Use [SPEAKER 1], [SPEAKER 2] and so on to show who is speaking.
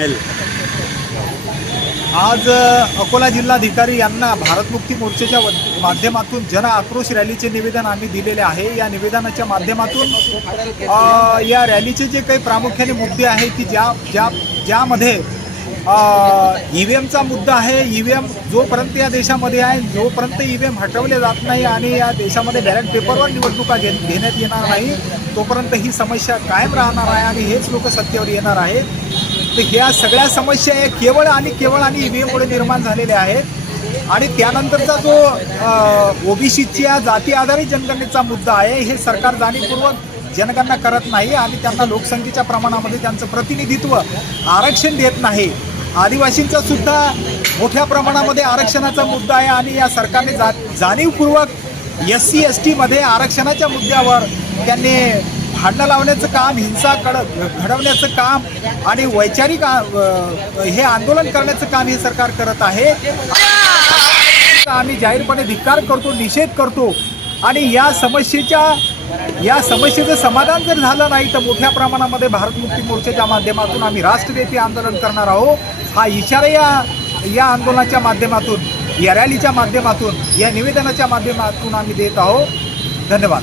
[SPEAKER 1] मिळेल.
[SPEAKER 2] आज अकोला जिल्हाधिकारी यांना भारत मुक्ती मोर्चाच्या व- माध्यमातून जन आक्रोश रॅलीचे निवेदन आम्ही दिलेले आहे. या निवेदनाच्या माध्यमातून या रॅलीचे जे काही प्रामुख्याने मुद्दे आहेत की ज्या ज्या ज्यामध्ये ई व्ही एमचा मुद्दा आहे. ई व्ही एम जोपर्यंत या देशामध्ये आहे जोपर्यंत ई व्ही एम हटवले जात नाही आणि या देशामध्ये बॅलेट पेपरवर निवडणुका घे घेण्यात येणार नाही तोपर्यंत ही समस्या कायम राहणार आहे आणि हेच लोक सत्तेवर येणार आहे तर ह्या सगळ्या समस्या या केवळ आणि केवळ आणि ईव्हीएममुळे निर्माण झालेल्या आहेत. आणि त्यानंतरचा जो ओबीसीच्या जाती आधारित जनगणनेचा मुद्दा आहे हे सरकार जाणीवपूर्वक जनगणना करत नाही आणि त्यांना लोकसंख्येच्या प्रमाणामध्ये त्यांचं प्रतिनिधित्व आरक्षण देत नाही. आदिवासींचा सुद्धा मोठ्या प्रमाणामध्ये आरक्षणाचा मुद्दा आहे आणि या सरकारने जा जाणीवपूर्वक एस सी एस टीमध्ये आरक्षणाच्या मुद्द्यावर त्यांनी भांडणं लावण्याचं काम हिंसा कड घडवण्याचं काम आणि वैचारिक आ- हे आंदोलन करण्याचं काम हे सरकार करत आहे. आम्ही जाहीरपणे धिक्कार करतो निषेध करतो आणि या समस्येच्या या समस्येचं समाधान जर झालं नाही तर मोठ्या प्रमाणामध्ये भारत मुक्ती मोर्चाच्या माध्यमातून आम्ही राष्ट्रव्यापी आंदोलन करणार आहोत. हा इशारा या या आंदोलनाच्या माध्यमातून या रॅलीच्या माध्यमातून या निवेदनाच्या माध्यमातून आम्ही देत आहोत. धन्यवाद.